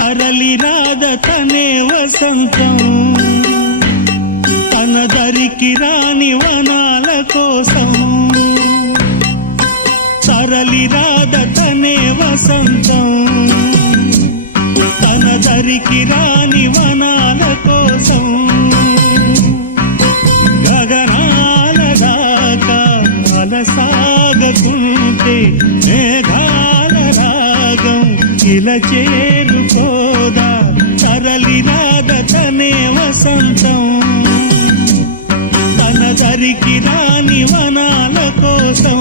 తరలి రాద తనే వసంతం తన దరికి రాని వనాల కోసం తరలి రాద తనే వసంతం తన దరికి రాని వనాల కోసం గగనాల దాకా అలసాగకుంటే మేఘాల రాగం ఇలా చేరుకోదా తరలి రాద తనే వసంతం తన దరికి రాని వనాల కోసం